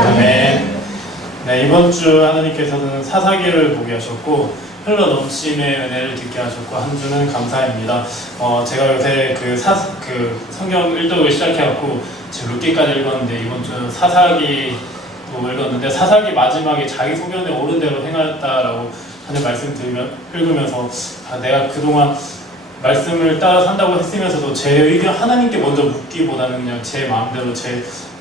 아멘. 네, 이번 주 하나님께서는 사사기를 보게 하셨고 흘러 넘침의 은혜를 듣게 하셨고 한 주는 감사입니다. 제가 요새 그 성경 일독을 시작해갖고 지금 룻기까지 읽었는데 이번 주는 사사기도 읽었는데 사사기 마지막에 자기 소견에 옳은 대로 행하였다라고 하는 말씀 읽으면서 내가 그동안 말씀을 따라 산다고 했으면서도 제 의견 하나님께 먼저 묻기보다는 그냥 제 마음대로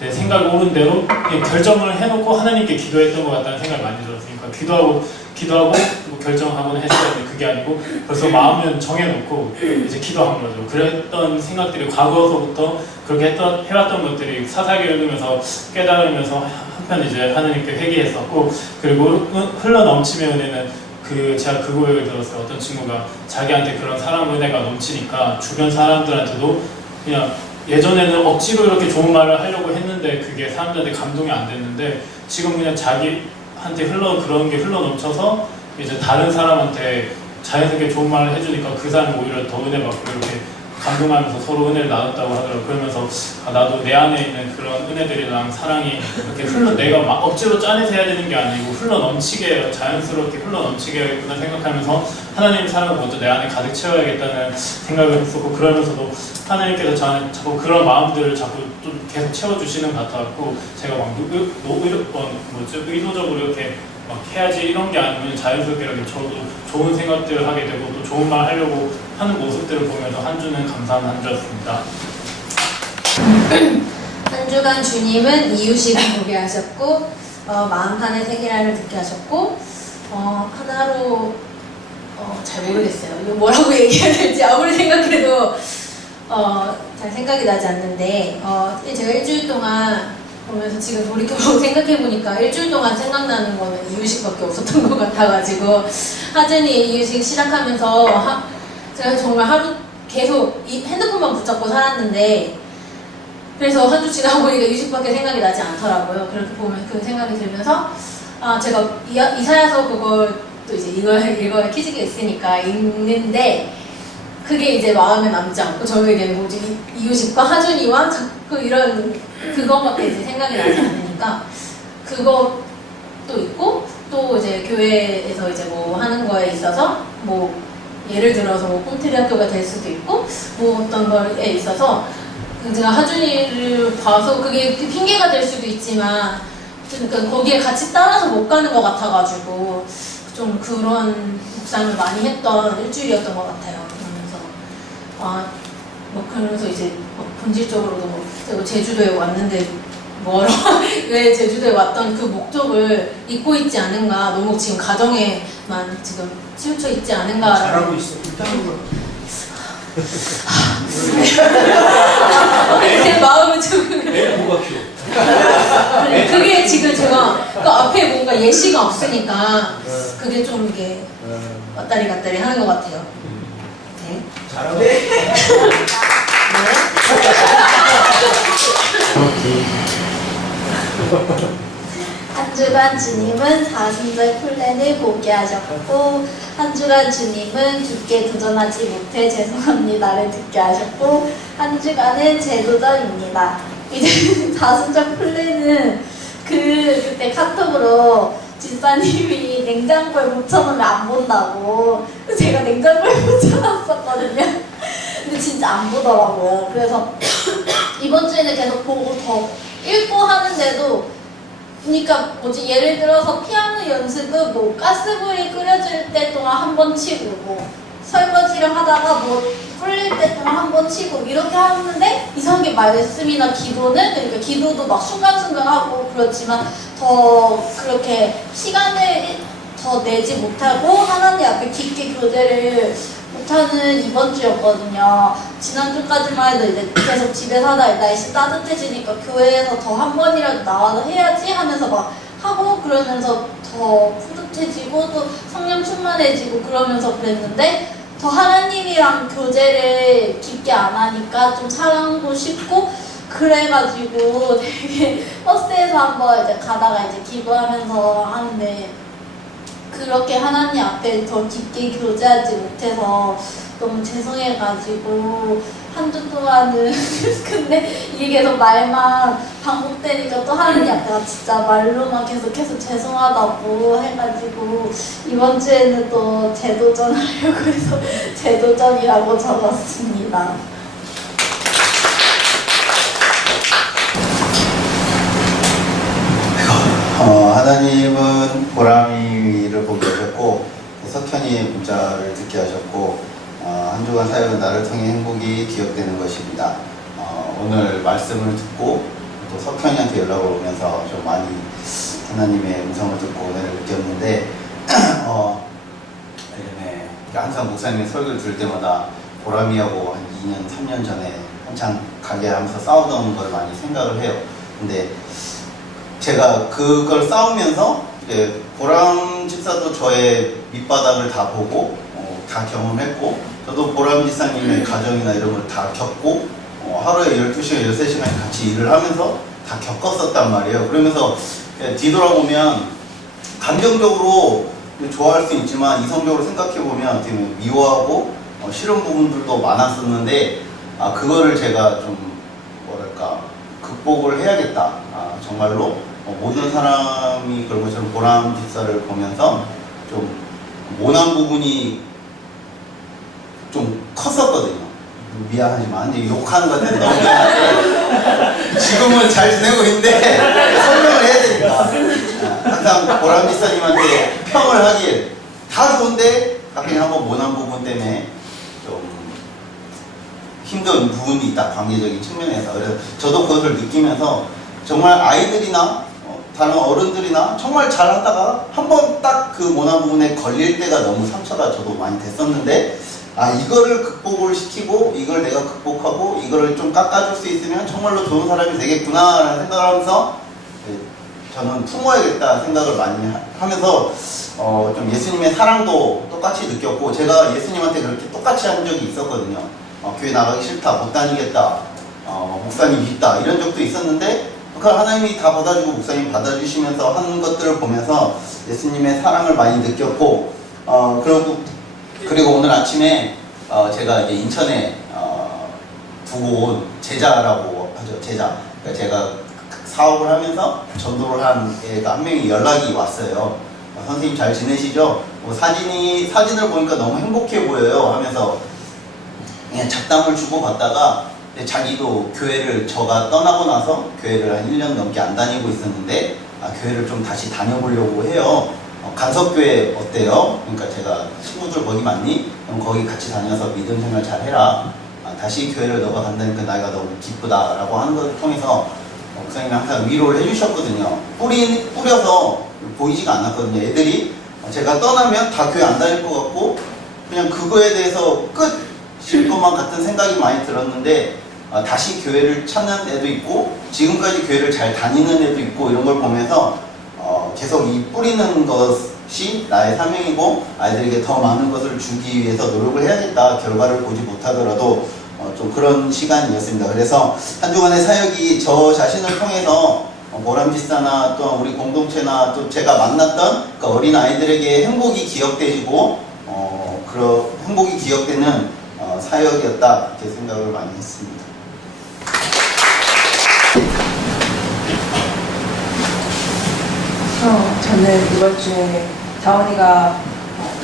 내 생각이 옳은 대로 결정을 해놓고 하나님께 기도했던 것 같다는 생각이 많이 들었으니까 기도하고 뭐 결정하고는 했어야 되는데 그게 아니고 벌써 마음은 정해놓고 이제 기도한 거죠. 그랬던 생각들이 과거서부터 그렇게 해왔던 것들이 사사기를 읽으면서 깨달으면서 한편 이제 하나님께 회개했었고, 그리고 흘러 넘치는 은혜는 제가 그 고백을 들었어요. 어떤 친구가 자기한테 그런 사랑 은혜가 넘치니까 주변 사람들한테도 그냥 예전에는 억지로 이렇게 좋은 말을 하려고 했는데 그게 사람들한테 감동이 안 됐는데 지금 그냥 자기한테 그런 게 흘러 넘쳐서 이제 다른 사람한테 자연스럽게 좋은 말을 해주니까 그 사람이 오히려 더 은혜 받고 이렇게 감동하면서 서로 은혜를 나눴다고 하더라고요. 그러면서 나도 내 안에 있는 그런 은혜들이랑 사랑이 이렇게 내가 막 억지로 짜내서 해야 되는 게 아니고 자연스럽게 흘러 넘치게구나 생각하면서 하나님의 사랑을 먼저 내 안에 가득 채워야겠다는 생각을 했었고, 그러면서도 하나님께서 저한테 자꾸 그런 마음들을 자꾸 좀 계속 채워주시는 것 같았고, 제가 막 의도적으로 이렇게 막 해야지 이런 게 아니면 자연스럽게 이렇게 저도 좋은 생각들을 하게 되고 또 좋은 말 하려고 하는 모습들을 보면서 한 주는 감사한 한 주였습니다. 한 주간 주님은 이유식을 보게 하셨고 마음판의 세계라를 듣게 하셨고 하나로 잘 모르겠어요. 이거 뭐라고 얘기해야 될지 아무리 생각해도 잘 생각이 나지 않는데 제가 일주일 동안 보면서 지금 돌이켜보고 생각해보니까 일주일 동안 생각나는 거는 이유식밖에 없었던 것 같아가지고 하진이 이유식 시작하면서 제가 정말 하루 계속 이 핸드폰만 붙잡고 살았는데 그래서 한 주 지나고 보니까 이유식밖에 생각이 나지 않더라고요. 그렇게 보면 그 생각이 들면서 제가 이사야서 그걸 또 이제 읽어야 퀴즈가 있으니까 읽는데 그게 이제 마음에 남지 않고 저에게는 뭐지 이유식과 하준이와 자꾸 그것밖에 이제 생각이 나지 않으니까 그것도 있고 또 이제 교회에서 이제 뭐 하는 거에 있어서 뭐 예를 들어서 뭐 꿈틀이 학교가 될 수도 있고 뭐 어떤 거에 있어서 제가 하준이를 봐서 그게 핑계가 될 수도 있지만 그러니까 거기에 같이 따라서 못 가는 것 같아가지고 좀 그런 묵상을 많이 했던 일주일이었던 것 같아요. 그러면서 이제 본질적으로도 제가 제주도에 왔는데 왜 제주도에 왔던 그 목적을 잊고 있지 않은가, 너무 지금 가정에만 지금 치우쳐 있지 않은가. 잘하고 있어. 제 마음은 조금 애 뭐가 키워? 그게 지금 제가 그 앞에 뭔가 예시가 없으니까 그게 좀 이게 왔다리 갔다리 하는 것 같아요. 네. 잘하고 한 주간 주님은 4순절 플랜을 보게 하셨고 한 주간 주님은 깊게 도전하지 못해 죄송합니다를 듣게 하셨고 한 주간은 재도전입니다. 이제 4순절 플랜은 그때 카톡으로 집사님이 냉장고에 묻혀놓으면 안 본다고 제가 냉장고에 묻혀놨었거든요. 근데 진짜 안 보더라고요. 그래서 이번 주에는 계속 보고 더 읽고 하는데도 그러니까 예를 들어서 피아노 연습은 뭐 가스불이 끓여질 때 동안 한 번 치고 뭐 설거지를 하다가 뭐 불릴 때 동안 한 번 치고 이렇게 하는데 이상하게 말씀이나 기도는 그러니까 기도도 막 순간순간 하고 그렇지만 더 그렇게 시간을 더 내지 못하고 하나님 앞에 깊게 교제를 못하는 이번 주였거든요. 지난주까지만 해도 이제 계속 집에 사다 날씨 따뜻해지니까 교회에서 더 한 번이라도 나와서 해야지 하면서 막 하고 그러면서 더 뿌듯해지고 또 성령 충만해지고 그러면서 그랬는데 더 하나님이랑 교제를 깊게 안 하니까 좀 사랑도 쉽고 그래가지고 되게 버스에서 한번 이제 가다가 이제 기도하면서 하는데 그렇게 하나님 앞에 더 깊게 교제하지 못해서 너무 죄송해가지고 한 주 동안은 근데 이게 계속 말만 반복되니까 또 하는 게 약간 진짜 말로만 계속 죄송하다고 해가지고 이번 주에는 또 재도전하려고 해서 재도전이라고 적었습니다. 하나님은 보람이를 보게 하셨고 석현이의 문자를 듣게 하셨고 한 주간 사역은 나를 통해 행복이 기억되는 것입니다. 오늘 말씀을 듣고 또 석현이한테 연락을 오면서 좀 많이 하나님의 음성을 듣고 은혜를 느꼈는데 예전에 항상 목사님의 설교를 들을 때마다 보람이하고 한 2년, 3년 전에 한창 가게 하면서 싸우던 걸 많이 생각을 해요. 근데 제가 그걸 싸우면서 보람 집사도 저의 밑바닥을 다 보고 다 경험했고 저도 보람 집사님의 가정이나 이런 걸 다 겪고 하루에 12시간, 13시간 같이 일을 하면서 다 겪었었단 말이에요. 그러면서 뒤돌아보면 감정적으로 좋아할 수 있지만 이성적으로 생각해보면 어떻게 보면 미워하고 싫은 부분들도 많았었는데 그거를 제가 좀 뭐랄까 극복을 해야겠다. 정말로 모든 사람이 그런 것처럼 보람 집사를 보면서 좀 모난 부분이 좀 컸었거든요. 미안하지만 이제 욕하는 것 같아서 너무 미안한데 지금은 잘 지내고 있는데 설명을 해야 되니까 항상 보람 집사님한테 평을 하길 다 좋은데 가끔 한번 모난 부분 때문에 좀 힘든 부분이 있다, 관계적인 측면에서. 그래서 저도 그것을 느끼면서 정말 아이들이나 다른 어른들이나 정말 잘하다가 한번 딱 그 모난 부분에 걸릴 때가 너무 상처가 저도 많이 됐었는데 이거를 극복을 시키고 이걸 내가 극복하고 이거를 좀 깎아줄 수 있으면 정말로 좋은 사람이 되겠구나 라는 생각을 하면서 저는 품어야겠다 생각을 많이 하면서 좀 예수님의 사랑도 똑같이 느꼈고 제가 예수님한테 그렇게 똑같이 한 적이 있었거든요. 교회 나가기 싫다, 못 다니겠다, 목사님 믿다 이런 적도 있었는데 하나님이 다 받아주고 목사님 받아주시면서 하는 것들을 보면서 예수님의 사랑을 많이 느꼈고 그리고 오늘 아침에 제가 이제 인천에 두고 온 제자라고 하죠. 제자. 그러니까 제가 사업을 하면서 전도를 한 애가 한 명이 연락이 왔어요. 선생님 잘 지내시죠? 사진을 보니까 너무 행복해 보여요 하면서 그냥 잡담을 주고받다가 자기도 교회를 저가 떠나고 나서 교회를 한 1년 넘게 안 다니고 있었는데 교회를 좀 다시 다녀보려고 해요. 간석교회 어때요? 그러니까 제가 친구들 거기 많니? 그럼 거기 같이 다녀서 믿음 생활 잘 해라. 다시 교회를 너가 간다니까 나이가 너무 기쁘다 라고 하는 것을 통해서 목사님이 항상 위로를 해주셨거든요. 뿌려서 보이지가 않았거든요. 애들이 제가 떠나면 다 교회 안 다닐 것 같고 그냥 그거에 대해서 끝일 것만 같은 생각이 많이 들었는데 다시 교회를 찾는 애도 있고 지금까지 교회를 잘 다니는 애도 있고 이런 걸 보면서 계속 이 뿌리는 것이 나의 사명이고 아이들에게 더 많은 것을 주기 위해서 노력을 해야겠다. 결과를 보지 못하더라도 좀 그런 시간이었습니다. 그래서 한 주간의 사역이 저 자신을 통해서 보람 집사나 또 우리 공동체나 또 제가 만났던 그 어린 아이들에게 행복이 기억되시고 그런 행복이 기억되는 사역이었다 이렇게 생각을 많이 했습니다. 저는 이번 주에 다원이가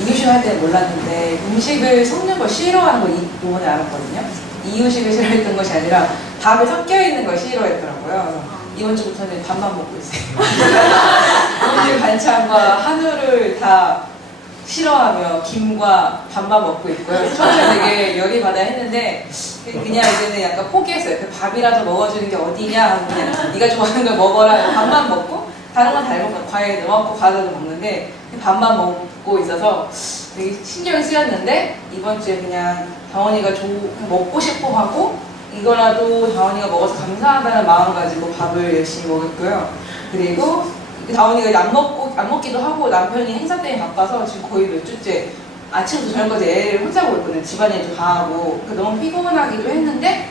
이유식 할 때는 몰랐는데 음식을 섞는 걸 싫어하는 거 이 부분을 알았거든요. 이유식을 싫어했던 것이 아니라 밥에 섞여 있는 걸 싫어했더라고요. 이번 주부터는 밥만 먹고 있어요. 오늘 반찬과 한우를 다 싫어하며 김과 밥만 먹고 있고요. 처음에 되게 열이 받아 했는데 그냥 이제는 약간 포기했어요. 그 밥이라도 먹어주는 게 어디냐 하고 그냥 네가 좋아하는 걸 먹어라. 밥만 먹고 다른 건 잘 먹고 과일도 먹고 과자도 먹는데 밥만 먹고 있어서 되게 신경이 쓰였는데 이번 주에 그냥 다원이가 먹고 싶어 하고 이거라도 다원이가 먹어서 감사하다는 마음 가지고 밥을 열심히 먹었고요. 그리고 다원이가 안 먹기도 하고 남편이 행사 때문에 바빠서 지금 거의 몇 주째 아침부터 저녁까지 애를 혼자 보고 있거든요. 집안일도 다 하고 너무 피곤하기도 했는데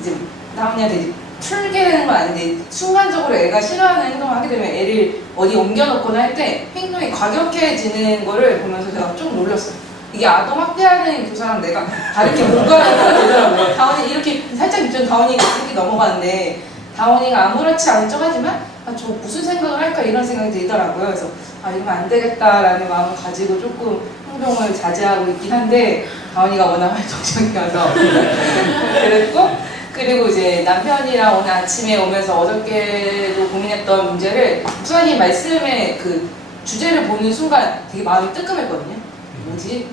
이제 다원이한테 이제 풀게 되는 건 아닌데 순간적으로 애가 싫어하는 행동을 하게 되면 애를 어디 옮겨놓거나 할 때 행동이 과격해지는 거를 보면서 제가 좀 놀랐어요. 이게 아동 학대하는 교사랑 내가 다른 게 뭔가 되더라고요. 다원이 이렇게 살짝 있던 다원이가 이렇게 넘어가는데 다원이가 아무렇지 않은 척하지만 저 무슨 생각을 할까 이런 생각이 들더라고요. 그래서 이러면 안 되겠다라는 마음을 가지고 조금 행동을 자제하고 있긴 한데 다원이가 워낙 활동적이어서 그랬고 그리고 이제 남편이랑 오늘 아침에 오면서 어저께도 고민했던 문제를 목사님 말씀에 그 주제를 보는 순간 되게 마음이 뜨끔했거든요. 뭐지?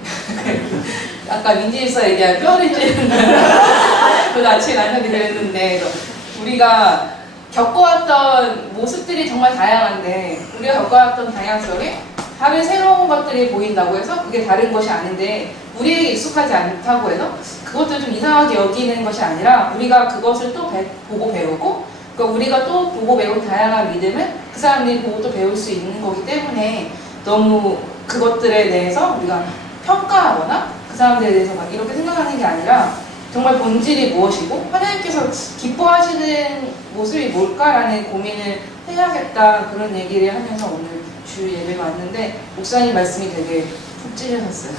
아까 민지에서 얘기한 뼈를 찌는 그 아침에 남편이 그랬는데 우리가 겪어왔던 모습들이 정말 다양한데 우리가 겪어왔던 다양 속에 다른 새로운 것들이 보인다고 해서 그게 다른 것이 아닌데 우리에게 익숙하지 않다고 해서 그것도 좀 이상하게 여기는 것이 아니라 우리가 그것을 또 보고 배우고 그러니까 우리가 또 보고 배운 다양한 믿음을 그 사람들이 보고 또 배울 수 있는 거기 때문에 너무 그것들에 대해서 우리가 평가하거나 그 사람들에 대해서 막 이렇게 생각하는 게 아니라 정말 본질이 무엇이고 하나님께서 기뻐하시는 모습이 뭘까라는 고민을 해야겠다 그런 얘기를 하면서 오늘 주 예배가 왔는데 목사님 말씀이 되게 푹 찔리셨어요.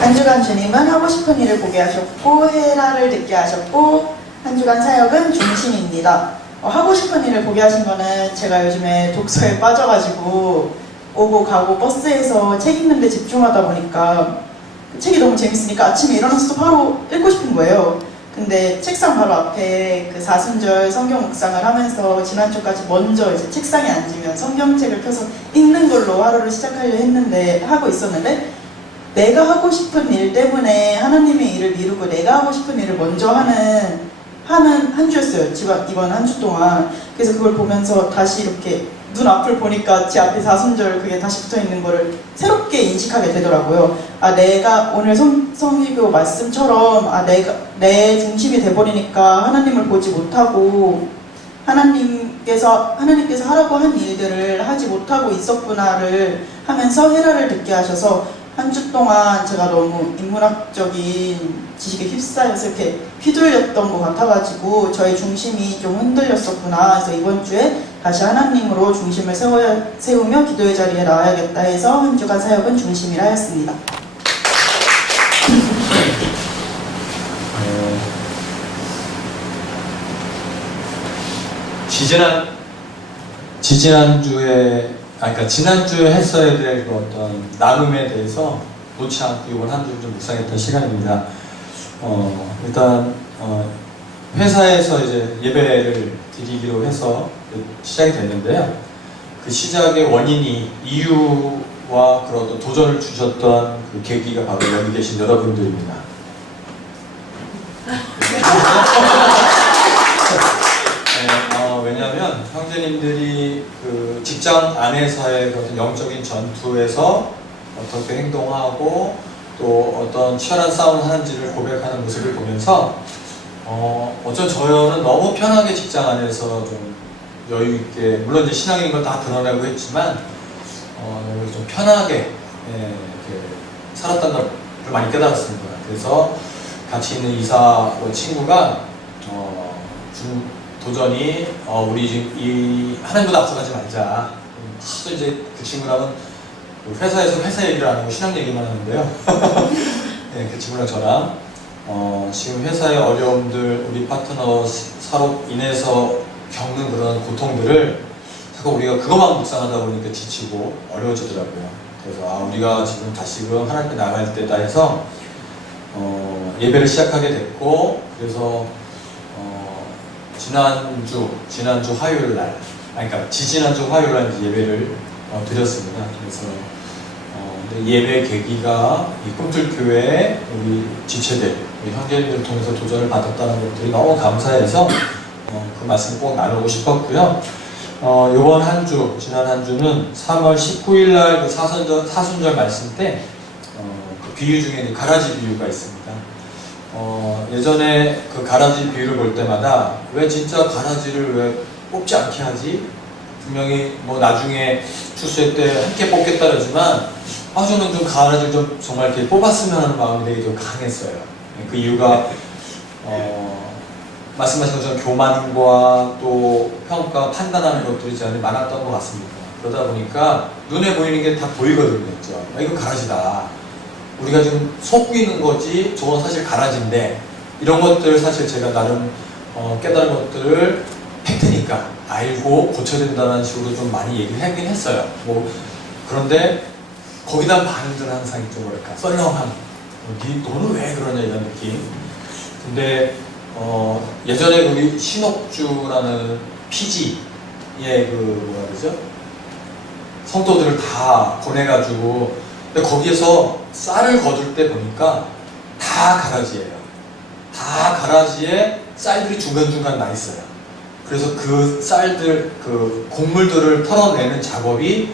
한 주간 주님은 하고 싶은 일을 보게 하셨고 헤라를 듣게 하셨고 한 주간 사역은 중심입니다. 하고 싶은 일을 보게 하신 거는 제가 요즘에 독서에 빠져가지고 오고 가고 버스에서 책 읽는데 집중하다 보니까 책이 너무 재밌으니까 아침에 일어나서 바로 읽고 싶은 거예요. 근데 책상 바로 앞에 그 사순절 성경 묵상을 하면서 지난주까지 먼저 이제 책상에 앉으면 성경책을 펴서 읽는 걸로 하루를 시작하려 했는데 하고 있었는데 내가 하고 싶은 일 때문에 하나님의 일을 미루고 내가 하고 싶은 일을 먼저 하는 한 주였어요. 이번 한 주 동안. 그래서 그걸 보면서 다시 이렇게 눈앞을 보니까 제 앞에 사순절 그게 다시 붙어 있는 거를 새롭게 인식하게 되더라고요. 내가 오늘 성기교 말씀처럼 내가 내 중심이 돼버리니까 하나님을 보지 못하고 하나님께서 하라고 한 일들을 하지 못하고 있었구나를 하면서 헤라를 듣게 하셔서 한 주 동안 제가 너무 인문학적인 지식에 휩싸여서 이렇게 휘둘렸던 것 같아가지고 저의 중심이 좀 흔들렸었구나. 그래서 이번 주에 다시 하나님으로 중심을 세우며 기도의 자리에 나와야겠다 해서 한 주간 사역은 중심이라 하였습니다. 지난주에 했어야 될 그 어떤 나눔에 대해서 놓지 않고 이번 한 주 좀 묵상했던 시간입니다. 일단 회사에서 이제 예배를 드리기로 해서 시작이 됐는데요. 그 시작의 원인이 이유와 그런 어떤 도전을 주셨던 그 계기가 바로 여기 계신 여러분들입니다. 왜냐하면 형제님들이 그 직장 안에서의 어떤 영적인 전투에서 어떻게 행동하고 또 어떤 치열한 싸움을 하는지를 고백하는 모습을 보면서 어쩐 저는 너무 편하게 직장 안에서 좀 여유 있게 물론 이제 신앙인 걸 다 드러내고 했지만 좀 편하게 이렇게 살았던 걸 많이 깨달았습니다. 그래서 같이 있는 이사 친구가 도전이 우리 지금 하나님보다 앞서가지 말자. 하도 이제 그 친구랑은 회사에서 회사 얘기를 안 하고 신앙 얘기만 하는데요. 네, 그 친구랑 저랑 지금 회사의 어려움들, 우리 파트너 사로 인해서 겪는 그런 고통들을 자꾸 우리가 그것만 묵상하다 보니까 지치고 어려워지더라고요. 그래서 우리가 지금 다시금 하나님께 나갈 때다 해서 예배를 시작하게 됐고 그래서 지난주 화요일 날, 그러니까 지지난주 화요일 날 예배를 드렸습니다. 그래서 예배 계기가 이 꿈틀교회 우리 지체들, 우리 형제님들을 통해서 도전을 받았다는 것들이 너무 감사해서 그 말씀 꼭 나누고 싶었고요. 이번 한 주, 지난 한 주는 3월 19일 날 그 사순절 말씀 때 그 비유 중에 가라지 비유가 있습니다. 예전에 그 가라지 비유를 볼 때마다 왜 진짜 가라지를 왜 뽑지 않게 하지? 분명히 뭐 나중에 출세 때 함께 뽑겠다 그러지만 저는 좀 가라지를 좀 정말 이렇게 뽑았으면 하는 마음이 되게 좀 강했어요. 그 이유가 말씀하신 것처럼 교만과 또 평가, 판단하는 것들이 제한테 많았던 것 같습니다. 그러다 보니까 눈에 보이는 게 다 보이거든요. 그죠? 아, 이거 가라지다. 우리가 지금 속고 있는 거지 저건 사실 가라지인데 이런 것들 사실 제가 나름 깨달은 것들을 팩트니까 알고 고쳐야 된다는 식으로 좀 많이 얘기를 하긴 했어요. 뭐 그런데 거기다 반응들은 항상 좀 뭐랄까 썰렁함. 너는 왜 그러냐 이런 느낌. 근데 예전에 우리 신옥주라는 PG의 그 뭐라 그러죠? 성도들을 다 보내가지고 근데 거기에서 쌀을 거둘 때 보니까 다 가라지예요. 다 가라지에 쌀들이 중간중간 나 있어요. 그래서 그 쌀들, 그 곡물들을 털어내는 작업이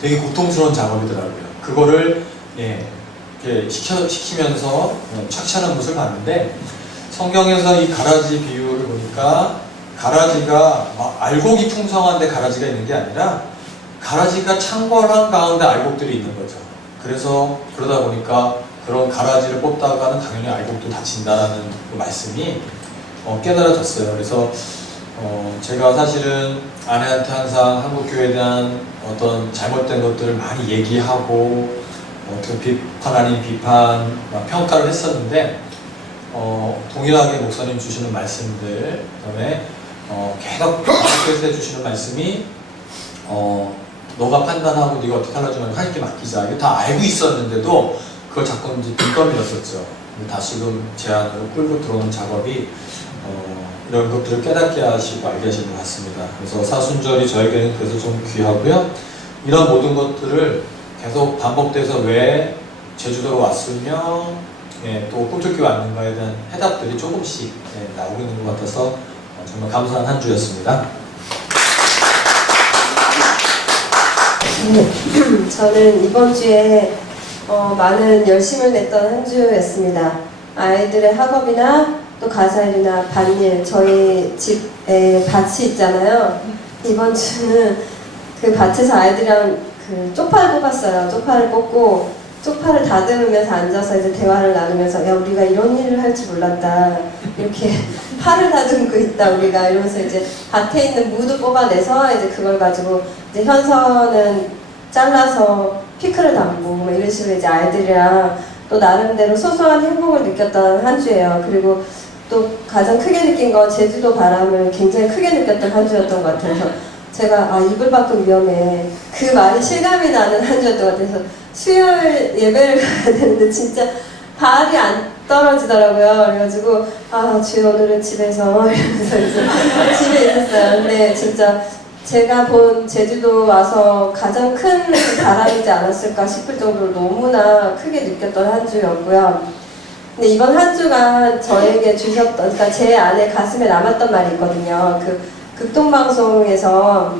되게 고통스러운 작업이더라고요. 그거를 이렇게 시키면서 착취하는 모습을 봤는데 성경에서 이 가라지 비유를 보니까 가라지가 막 알곡이 풍성한데 가라지가 있는 게 아니라 가라지가 창궐한 가운데 알곡들이 있는 거죠. 그래서 그러다 보니까 그런 가라지를 뽑다가는 당연히 알곡도 다친다라는 그 말씀이 깨달아졌어요. 그래서 제가 사실은 아내한테 항상 한국교회에 대한 어떤 잘못된 것들을 많이 얘기하고 어떻게 비판 아닌 비판, 평가를 했었는데 동일하게 목사님 주시는 말씀들, 그다음에 계속 계속해서 해주시는 말씀이 너가 판단하고 네가 어떻게 하려면 하나님께 맡기자. 이거 다 알고 있었는데도 그걸 자꾸 이제 등 떠밀었었죠. 다시금 제 안으로 끌고 들어오는 작업이 이런 것들을 깨닫게 하시고 알게 하시는 것 같습니다. 그래서 사순절이 저에게는 그래서 좀 귀하고요. 이런 모든 것들을 계속 반복돼서 왜 제주도로 왔으며 또 꿈틀교 왔는가에 대한 해답들이 조금씩 나오고 있는 것 같아서 정말 감사한 한 주였습니다. 저는 이번 주에 많은 열심을 냈던 한 주였습니다. 아이들의 학업이나 또 가사일이나 밭일, 저희 집에 밭이 있잖아요. 이번 주는 그 밭에서 아이들이랑 그 쪽파를 뽑았어요. 쪽파를 뽑고 쪽파를 다듬으면서 앉아서 이제 대화를 나누면서 야 우리가 이런 일을 할 줄 몰랐다. 이렇게 파를 다듬고 있다 우리가 이러면서 이제 밭에 있는 무도 뽑아내서 이제 그걸 가지고 이제 현서는 잘라서 피클을 담고 뭐 이런 식으로 이제 아이들이랑 또 나름대로 소소한 행복을 느꼈던 한 주예요. 그리고 또 가장 크게 느낀 건 제주도 바람을 굉장히 크게 느꼈던 한 주였던 것 같아서 제가 이불 밖은 위험해 그 말이 실감이 나는 한 주였던 것 같아서 수요일 예배를 가야 되는데 진짜 발이 안 떨어지더라고요. 그래가지고 주여 오늘은 집에서 이러면서 이제 집에 있었어요. 근데 진짜 제가 본 제주도 와서 가장 큰 바람이지 않았을까 싶을 정도로 너무나 크게 느꼈던 한 주였고요. 근데 이번 한 주간 저에게 주셨던, 그러니까 제 안에 가슴에 남았던 말이 있거든요. 그 극동방송에서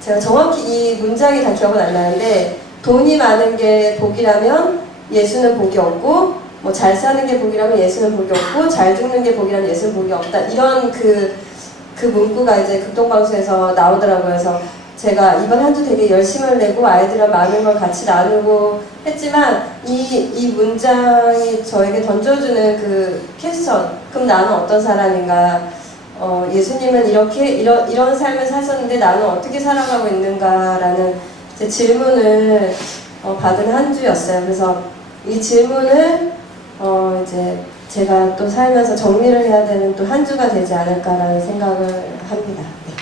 제가 정확히 이 문장이 다 기억은 안 나는데 돈이 많은 게 복이라면 예수는 복이 없고 뭐 잘 사는 게 복이라면 예수는 복이 없고 잘 죽는 게 복이라면 예수는 복이 없다. 이런 그 문구가 이제 극동방송에서 나오더라고요. 그래서 제가 이번 한 주 되게 열심을 내고 아이들이랑 많은 걸 같이 나누고 했지만 이 문장이 저에게 던져주는 그 퀘스천, 그럼 나는 어떤 사람인가? 예수님은 이런 삶을 사셨는데 나는 어떻게 살아가고 있는가라는 이제 질문을 받은 한 주였어요. 그래서 이 질문을 이제 제가 또 살면서 정리를 해야 되는 또 한 주가 되지 않을까라는 생각을 합니다. 네.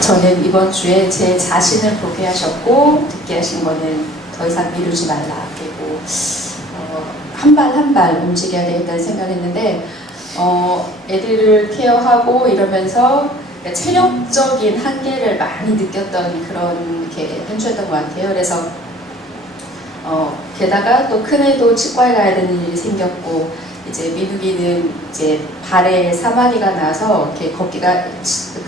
저는 이번 주에 제 자신을 보게 하셨고 듣게 하신 거는 더 이상 미루지 말라. 그리고 한 발 한 발 움직여야 되겠다는 생각했는데 애들을 케어하고 이러면서 체력적인 한계를 많이 느꼈던 그런 이렇게 한 주였던 것 같아요. 그래서 게다가 또 큰애도 치과에 가야 되는 일이 생겼고 이제 민욱이는 이제 발에 사마리가 나서 이렇게 걷기가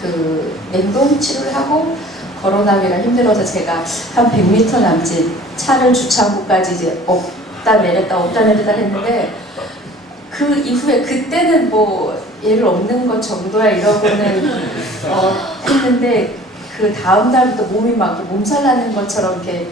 그 냉동 치료를 하고 걸어나기가 힘들어서 제가 한 100m 남짓 차를 주차하고까지 이제 없다 내렸다 했는데 그 이후에 그때는 뭐 얘를 없는 것 정도야 이러고는 했는데 그 다음 날부터 몸이 막 몸살 나는 것처럼 이렇게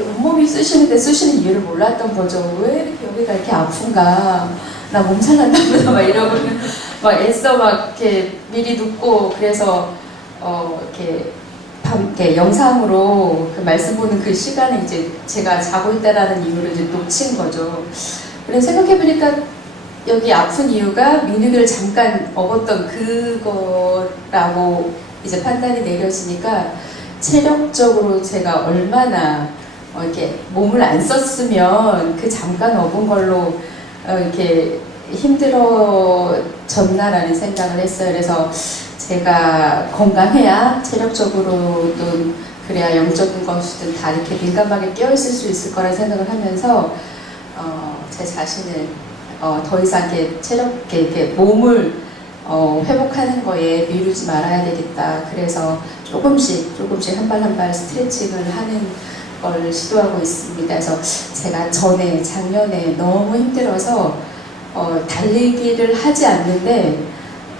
온몸이 쑤시는데 쑤시는 이유를 몰랐던 거죠. 왜 이렇게 여기가 이렇게 아픈가? 나 몸살 난다구나 막 이러고는 막 애써 막 이렇게 미리 눕고 그래서 이렇게 이렇게 영상으로 그 말씀 보는 그 시간에 이제 제가 자고 있다라는 이유를 이제 놓친 거죠. 그래서 생각해보니까 여기 아픈 이유가 민우기를 잠깐 먹었던 그거라고 이제 판단이 내려지니까 체력적으로 제가 얼마나 이렇게 몸을 안 썼으면 그 잠깐 먹은 걸로 이렇게 힘들어졌나라는 생각을 했어요. 그래서 제가 건강해야 체력적으로든 그래야 영적인 것이든 다 이렇게 민감하게 깨어있을 수 있을 거라는 생각을 하면서 제 자신을 더 이상 이렇게 이렇게 몸을 회복하는 거에 미루지 말아야 되겠다. 그래서 조금씩 한 발 한 발 스트레칭을 하는 걸 시도하고 있습니다. 그래서 제가 작년에 너무 힘들어서 달리기를 하지 않는데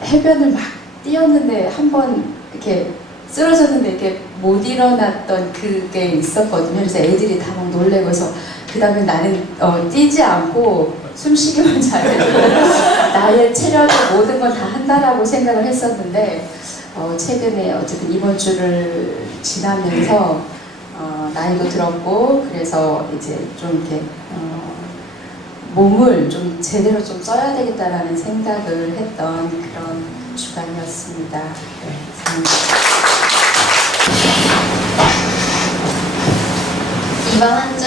해변을 막 뛰었는데 한번 이렇게 쓰러졌는데 이렇게 못 일어났던 그게 있었거든요. 그래서 애들이 다 막 놀래고 해서 그 다음에 나는 뛰지 않고 숨쉬기만 잘해도 나의 체력이 모든 걸 다 한다라고 생각을 했었는데 최근에 어쨌든 이번 주를 지나면서 나이도 들었고 그래서 이제 좀 이렇게 몸을 좀 제대로 좀 써야 되겠다라는 생각을 했던 그런 주간이었습니다. 네, 이번 한 주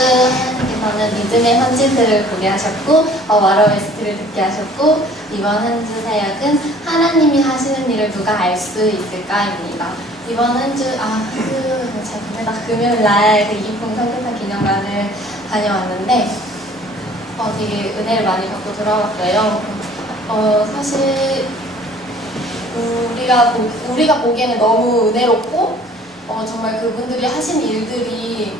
하나님께서는 믿음의 헌신들을 보게 하셨고 와러 웨스트를 듣게 하셨고 이번 한 주 사역은 하나님이 하시는 일을 누가 알 수 있을까입니다. 이번 한 주 잘 보내다 금요일날 그 이기풍 선교사 기념관을 다녀왔는데 되게 은혜를 많이 받고 돌아왔어요. 사실 우리가 보기에는 너무 은혜롭고 정말 그분들이 하신 일들이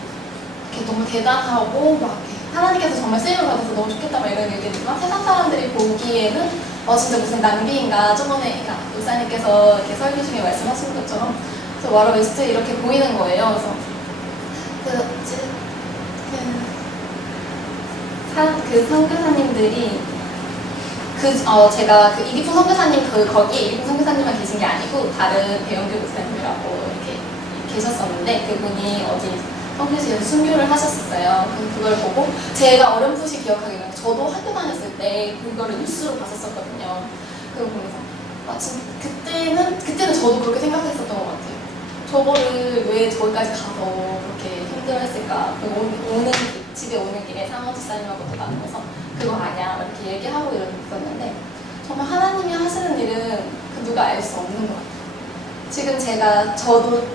이렇게 너무 대단하고 막 하나님께서 정말 쓰임을 받아서 너무 좋겠다 막 이런 얘기지만 세상 사람들이 보기에는 진짜 무슨 낭비인가. 저번에 목사님께서 이렇게 설교 중에 말씀하신 것처럼 와러 웨스트 이렇게 보이는 거예요. 그래서 그 선교사님들이 제가 이기풍 선교사님 거기에 이기풍 선교사님만 계신 게 아니고 다른 배영규 목사님이라고 이렇게 계셨었는데 그분이 어디 성교에서 순교를 하셨었어요. 그걸 보고 제가 어렴풋이 기억하기로는 저도 학교 다녔을 때 그거를 뉴스로 봤었거든요. 그걸 보면서 그때는 저도 그렇게 생각했었던 것 같아요. 저거를 왜 저기까지 가서 그렇게 힘들어했을까? 집에 오는 길에 상원 집사님하고 나누면서 그거 아냐 이렇게 얘기하고 있었는데 정말 하나님이 하시는 일은 누가 알 수 없는 것 같아요. 지금 저도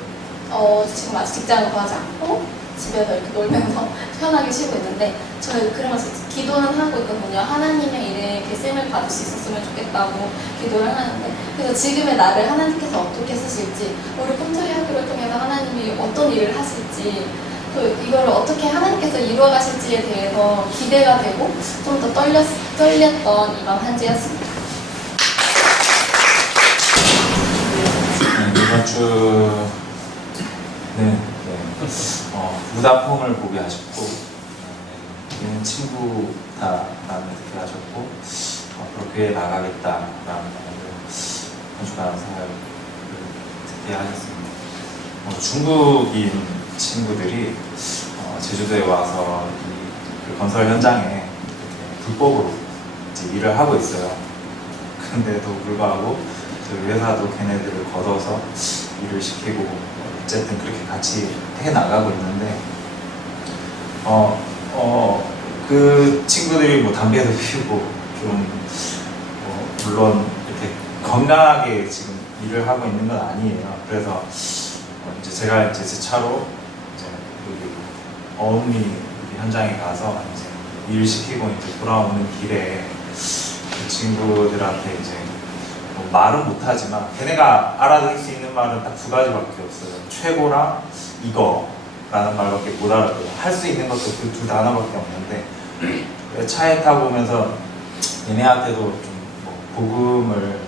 지금 아직 직장을 구하지 않고 집에서 이렇게 놀면서 편하게 쉬고 있는데 그러면서 기도는 하고 있거든요. 하나님의 일에 이렇게 쓰임을 받을 수 있었으면 좋겠다고 기도를 하는데 그래서 지금의 나를 하나님께서 어떻게 쓰실지 우리 꿈틀이 학교를 통해서 하나님이 어떤 일을 하실지 또 이거를 어떻게 하나님께서 이루어 가실지에 대해서 기대가 되고 좀 더 떨렸던 이번 한 주였습니다. 이번 주 무다펑을 보게 하셨고 우리는 친구 다라는 듣게 하셨고 앞으로 교회 나가겠다라는 말을 한 주간 사역을 듣게 하셨습니다. 중국인 친구들이 제주도에 와서 그 건설 현장에 이렇게 불법으로 이제 일을 하고 있어요. 그런데도 불구하고 저희 회사도 걔네들을 걷어서 일을 시키고 어쨌든 그렇게 같이 해 나가고 있는데 그 친구들이 뭐 담배도 피우고 좀 물론 이렇게 건강하게 지금 일을 하고 있는 건 아니에요. 그래서 이제 제가 이제 제 차로 이제 여기 어음리 현장에 가서 이제 일 시키고 이제 돌아오는 길에 그 친구들한테 이제 뭐 말은 못하지만 걔네가 알아들을 수 있는 말은 딱 2가지밖에 없어요. 최고랑 이거라는 말밖에 못 알아들어요. 할 수 있는 것도 그 2 단어밖에 없는데 차에 타고 오면서 얘네한테도 좀 뭐 복음을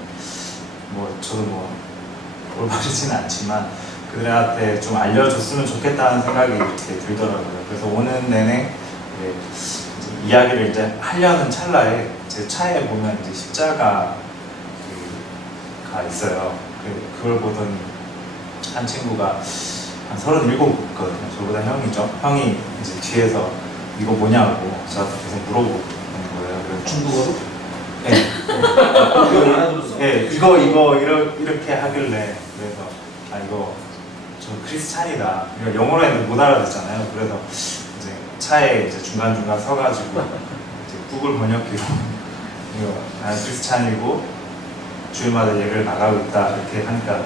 저도 올바르지는 않지만 그들한테 좀 알려줬으면 좋겠다는 생각이 이렇게 들더라고요. 그래서 오는 내내 이제 이야기를 이제 하려는 찰나에 제 차에 보면 이제 십자가 있어요. 그걸 보더니 한 친구가 한 37거든요. 저보다 형이죠. 형이 이제 뒤에서 이거 뭐냐고 저한테 계속 물어보는 거예요. 그래서 중국어로? 네, 이거 이렇게 하길래 그래서 이거 저 크리스찬이다. 이거 영어로 했는데 못 알아듣잖아요. 그래서 이제 차에 이제 중간중간 서가지고 이제 구글 번역기로 이거 나는 크리스찬이고 주일마다 예배를 나가고 있다 이렇게 하니까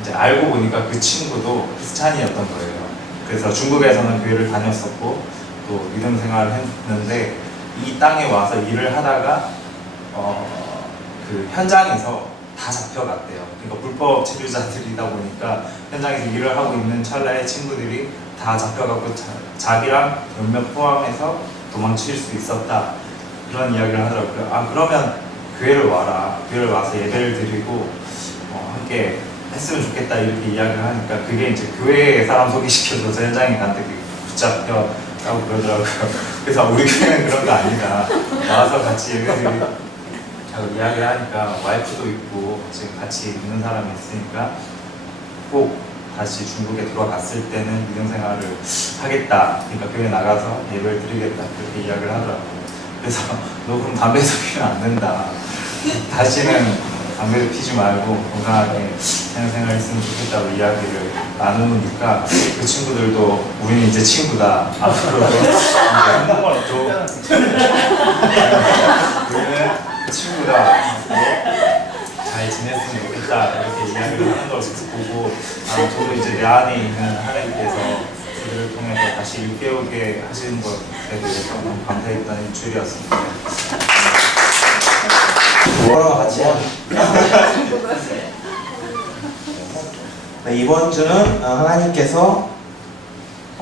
이제 알고 보니까 그 친구도 크리스찬이었던 거예요. 그래서 중국에서는 교회를 다녔었고 또 믿음 생활을 했는데 이 땅에 와서 일을 하다가 그 현장에서 다 잡혀갔대요. 그러니까 불법 체류자들이다 보니까 현장에서 일을 하고 있는 찰나에 친구들이 다 잡혀가고 자기랑 몇몇 포함해서 도망칠 수 있었다. 그런 이야기를 하더라고요. 그러면 교회를 와라. 교회를 와서 예배를 드리고 함께 했으면 좋겠다 이렇게 이야기를 하니까 그게 이제 교회 사람 소개시켜줘서 현장에 갔는데 붙잡혀가고 그러더라고요. 그래서 우리 교회는 그런 거 아니다. 와서 같이 예배드리고 이야기를 하니까 와이프도 있고 지금 같이 있는 사람이 있으니까 꼭 다시 중국에 돌아갔을 때는 믿음 생활을 하겠다. 그러니까 교회 나가서 예배를 드리겠다. 그렇게 이야기를 하더라고요. 그래서 너 그럼 담배도 피우면 안 된다. 다시는 담배도 피지 말고 건강하게 생활 했으면 좋겠다고 이야기를 나누니까 그 친구들도 우리는 이제 친구다. 앞으로도 우리는 친구다. 잘 지냈으면 좋겠다. 이렇게 이야기를 하는 걸 보고 저도 이제 내 안에 있는 하나님께서 그들을 통해서 다시 일깨우게 하시는 것에 대해서 너무 감사했던 일주일이었습니다. 뭐랑 같이 네, 이번 주는 하나님께서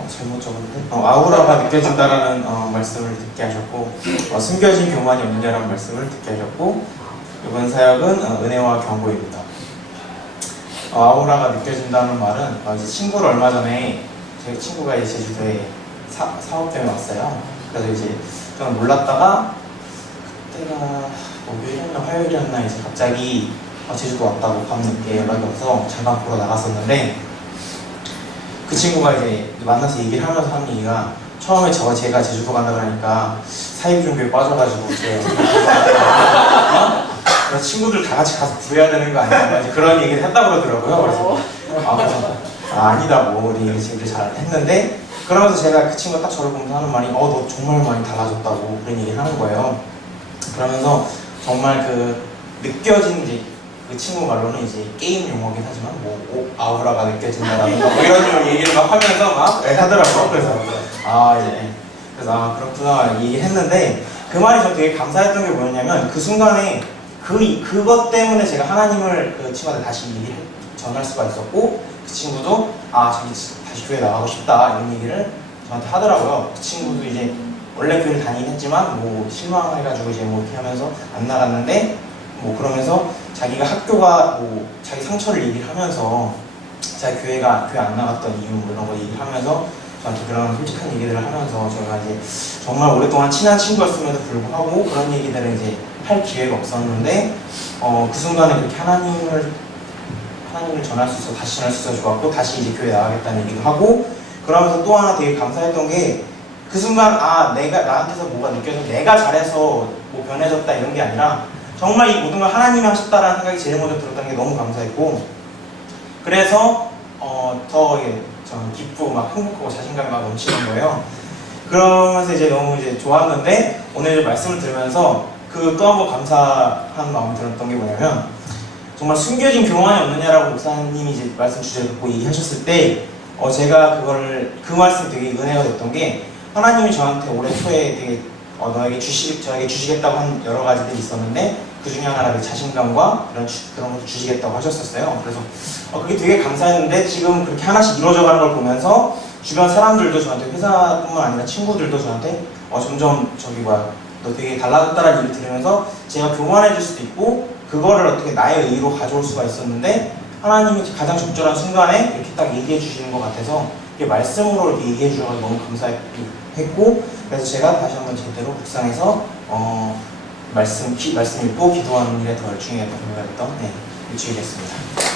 잘못 적었는데 아우라가 느껴진다라는 말씀을 듣게 하셨고 숨겨진 교만이 없느냐라는 말씀을 듣게 하셨고 이번 사역은 은혜와 경고입니다. 아우라가 느껴진다는 말은 이제 친구를 얼마 전에 제 친구가 이제 제주도에 사업 때문에 왔어요. 그래서 이제 저는 몰랐다가 그때가 목요일이었나 화요일이었나 이제 갑자기 제주도 왔다고 밤늦게 연락이 와서 잠깐 보러 나갔었는데 그 친구가 이제 만나서 얘기를 하면서 하는 얘기가 처음에 제가 제주도 간다고 하니까 사이비종교에 빠져가지고 그래서 친구들 다 같이 가서 구해야 되는 거 아니야? 이제 그런 얘기를 했다고 그러더라고요. 그래서 아니다고 우리 얘기를 잘 했는데 그러면서 제가 그 친구가 딱 저를 보면서 하는 말이 너 정말 많이 달라졌다고 그런 얘기를 하는 거예요. 그러면서 정말 그 느껴진 이제 그 친구 말로는 이제 게임 용어긴 하지만 아우라가 느껴진다라는 뭐 이런 얘기를 막 하면서 막 하더라고요. 그래서 그렇구나 얘기를 했는데 그 말이 저 되게 감사했던 게 뭐였냐면 그 순간에 그것 때문에 제가 하나님을 그 친구한테 다시 얘기를 전할 수가 있었고 그 친구도 자기 다시 교회 나가고 싶다 이런 얘기를 저한테 하더라고요. 그 친구도 이제 원래 교회를 다니긴 했지만 실망해가지고 이제 이렇게 하면서 안 나갔는데 그러면서 자기가 학교가 자기 상처를 얘기를 하면서 자기 교회 안 나갔던 이유 이런 거 얘기를 하면서 저한테 그런 솔직한 얘기들을 하면서 저희가 이제 정말 오랫동안 친한 친구였음에도 불구하고 그런 얘기들을 이제 할 기회가 없었는데 그 순간에 그렇게 하나님을 전할 수 있어 다시 전할 수 있어서 좋았고 다시 이제 교회 나가겠다는 얘기도 하고 그러면서 또 하나 되게 감사했던 게 그 순간 내가 나한테서 뭐가 느껴서 내가 잘해서 변해졌다 이런 게 아니라 정말 이 모든 걸 하나님이 하셨다라는 생각이 제일 먼저 들었다는 게 너무 감사했고 그래서 더 저는 기쁘고 막 행복하고 자신감이 막 넘치는 거예요. 그러면서 이제 너무 이제 좋았는데 오늘 말씀을 들으면서 그 또 한 번 감사한 마음이 들었던 게 뭐냐면 정말 숨겨진 교만이 없느냐라고 목사님이 이제 말씀 주제를 듣고 얘기하셨을 때 제가 그 말씀이 되게 은혜가 됐던 게 하나님이 저한테 올해 초에 되게 저에게 주시겠다고 한 여러 가지들이 있었는데 그 중에 하나가 자신감과 그런 것도 주시겠다고 하셨었어요. 그래서 그게 되게 감사했는데 지금 그렇게 하나씩 이루어져 가는 걸 보면서 주변 사람들도 저한테 회사뿐만 아니라 친구들도 저한테 점점 너 되게 달라졌다라는 얘기를 들으면서 제가 교만해질 수도 있고 그거를 어떻게 나의 의로 가져올 수가 있었는데 하나님이 가장 적절한 순간에 이렇게 딱 얘기해 주시는 것 같아서 이게 말씀으로 이렇게 얘기해 주셔서 너무 감사했고 그래서 제가 다시 한번 제대로 묵상해서 말씀 읽고 기도하는 일에 더 열중했던 일주일이었습니다.